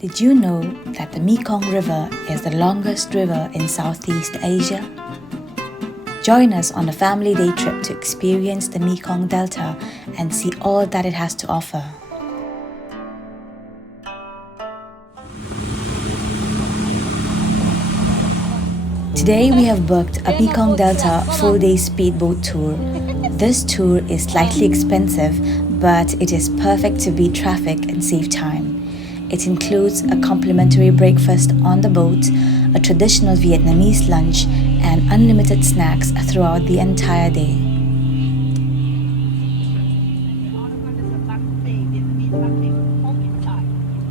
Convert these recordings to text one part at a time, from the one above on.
Did you know that the Mekong River is the longest river in Southeast Asia? Join us on a family day trip to experience the Mekong Delta and see all that it has to offer. Today we have booked a Mekong Delta full-day speedboat tour. This tour is slightly expensive, but it is perfect to beat traffic and save time. It includes a complimentary breakfast on the boat, a traditional Vietnamese lunch, and unlimited snacks throughout the entire day.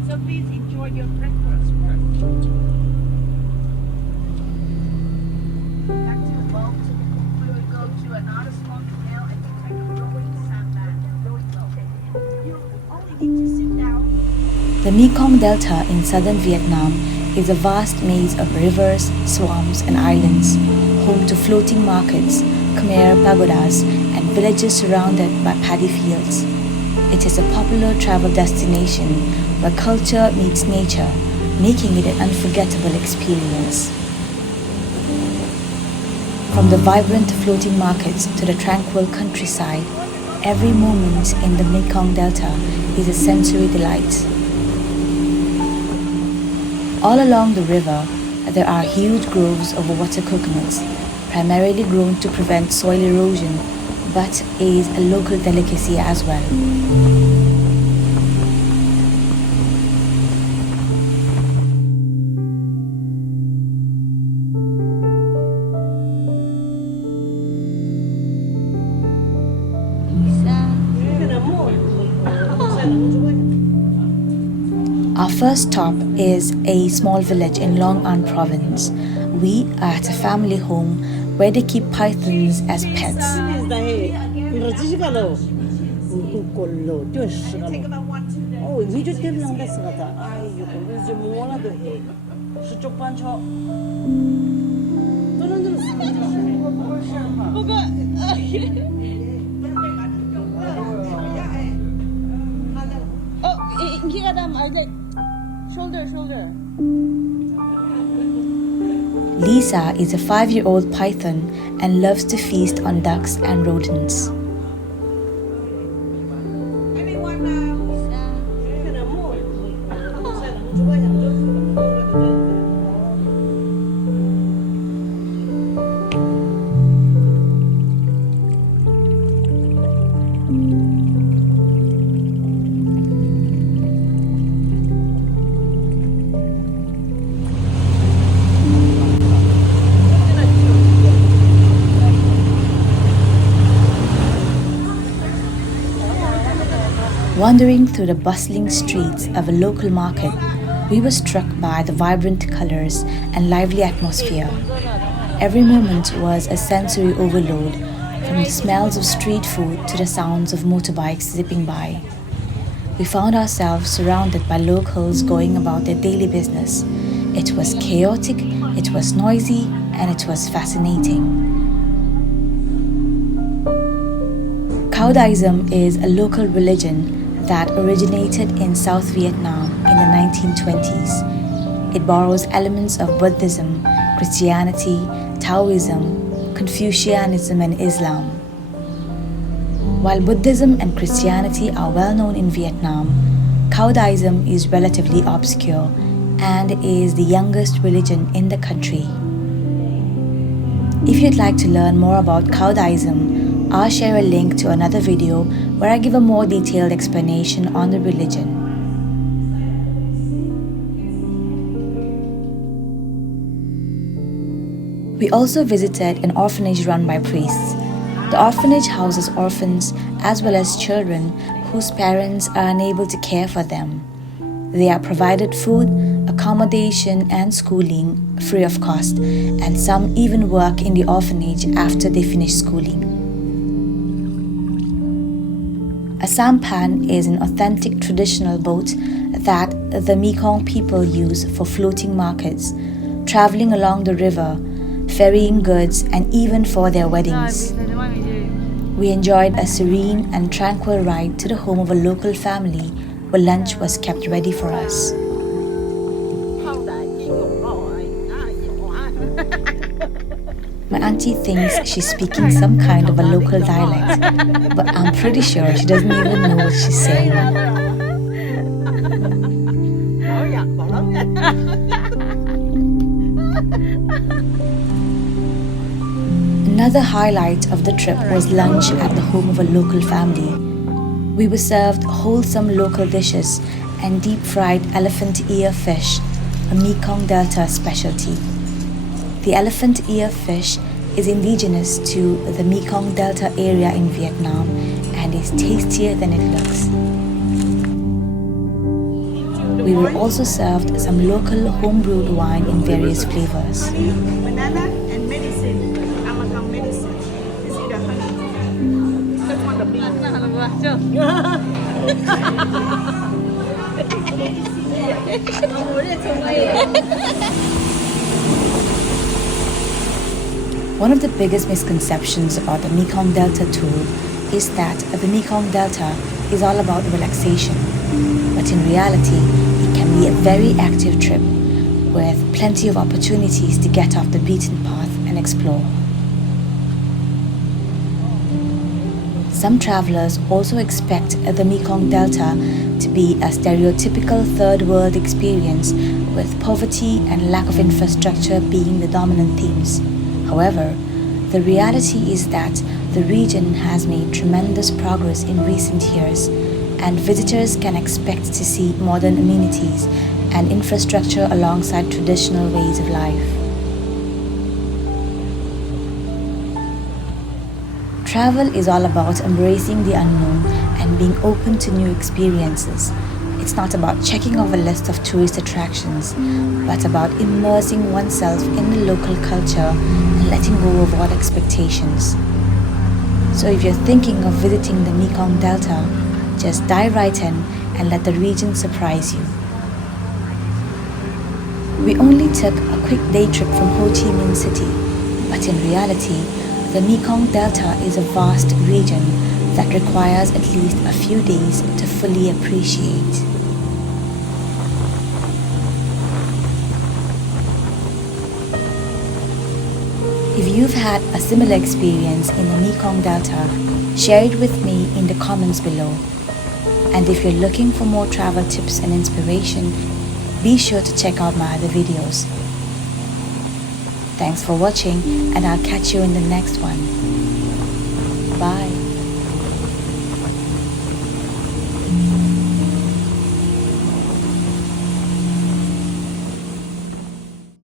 So please enjoy your breakfast first. Back to the boat, we will go to another small canal and take a rowing to Sampan. You only need to sit down. The Mekong Delta in southern Vietnam is a vast maze of rivers, swamps, and islands, home to floating markets, Khmer pagodas, and villages surrounded by paddy fields. It is a popular travel destination where culture meets nature, making it an unforgettable experience. From the vibrant floating markets to the tranquil countryside, every moment in the Mekong Delta is a sensory delight. All along the river, there are huge groves of water coconuts, primarily grown to prevent soil erosion, but is a local delicacy as well. Our first stop is a small village in Long An province. We are at a family home where they keep pythons as pets. Shoulder. Lisa is a 5-year-old python and loves to feast on ducks and rodents. Wandering through the bustling streets of a local market, we were struck by the vibrant colors and lively atmosphere. Every moment was a sensory overload, from the smells of street food to the sounds of motorbikes zipping by. We found ourselves surrounded by locals going about their daily business. It was chaotic, it was noisy, and it was fascinating. Cao Daism is a local religion that originated in South Vietnam in the 1920s. It borrows elements of Buddhism, Christianity, Taoism, Confucianism, and Islam. While Buddhism and Christianity are well known in Vietnam, Cao Daism is relatively obscure and is the youngest religion in the country. If you'd like to learn more about Cao Daism, I'll share a link to another video where I give a more detailed explanation on the religion. We also visited an orphanage run by priests. The orphanage houses orphans as well as children whose parents are unable to care for them. They are provided food, accommodation, and schooling free of cost, and some even work in the orphanage after they finish schooling. A sampan is an authentic traditional boat that the Mekong people use for floating markets, traveling along the river, ferrying goods, and even for their weddings. We enjoyed a serene and tranquil ride to the home of a local family where lunch was kept ready for us. My auntie thinks she's speaking some kind of a local dialect, but I'm pretty sure she doesn't even know what she's saying. Another highlight of the trip was lunch at the home of a local family. We were served wholesome local dishes and deep-fried elephant ear fish, a Mekong Delta specialty. The elephant ear fish is indigenous to the Mekong Delta area in Vietnam and is tastier than it looks. We were also served some local home-brewed wine in various flavors. Banana and medicine. Amakang medicine. You see the honey? That's one of the One of the biggest misconceptions about the Mekong Delta tour is that the Mekong Delta is all about relaxation. But in reality, it can be a very active trip with plenty of opportunities to get off the beaten path and explore. Some travelers also expect the Mekong Delta to be a stereotypical third world experience with poverty and lack of infrastructure being the dominant themes. However, the reality is that the region has made tremendous progress in recent years, and visitors can expect to see modern amenities and infrastructure alongside traditional ways of life. Travel is all about embracing the unknown and being open to new experiences. It's not about checking off a list of tourist attractions, but about immersing oneself in the local culture and letting go of all expectations. So if you're thinking of visiting the Mekong Delta, just dive right in and let the region surprise you. We only took a quick day trip from Ho Chi Minh City, but in reality, the Mekong Delta is a vast region that requires at least a few days to fully appreciate. If you've had a similar experience in the Mekong Delta, share it with me in the comments below. And if you're looking for more travel tips and inspiration, be sure to check out my other videos. Thanks for watching, and I'll catch you in the next one. Bye.